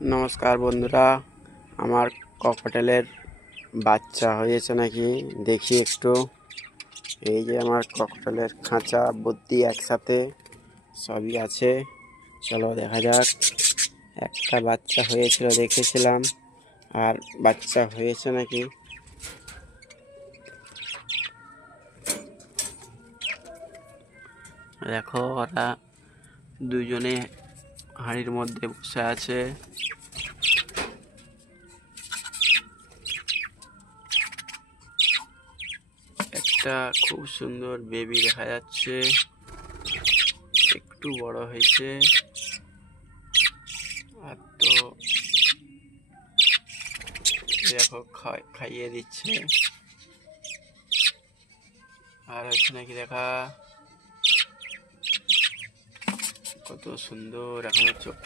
নমস্কার বন্ধুরা, আমার ককটেলের বাচ্চা হয়েছে নাকি দেখি একটু। এই যে আমার ককটেলের খাঁচা বুদ্ধি একসাথে সবই আছে, চলো দেখা যাক। একটা বাচ্চা হয়েছিল দেখেছিলাম, আর বাচ্চা হয়েছে নাকি দেখো। ওরা দুজনে হাঁড়ির মধ্যে বসে আছে। একটা খুব সুন্দর বেবি দেখা যাচ্ছে, একটু বড় হয়েছে। আর তো দেখো খাইয়ে দিচ্ছে। আর হচ্ছে নাকি দেখা, কত সুন্দর এখনো চোখ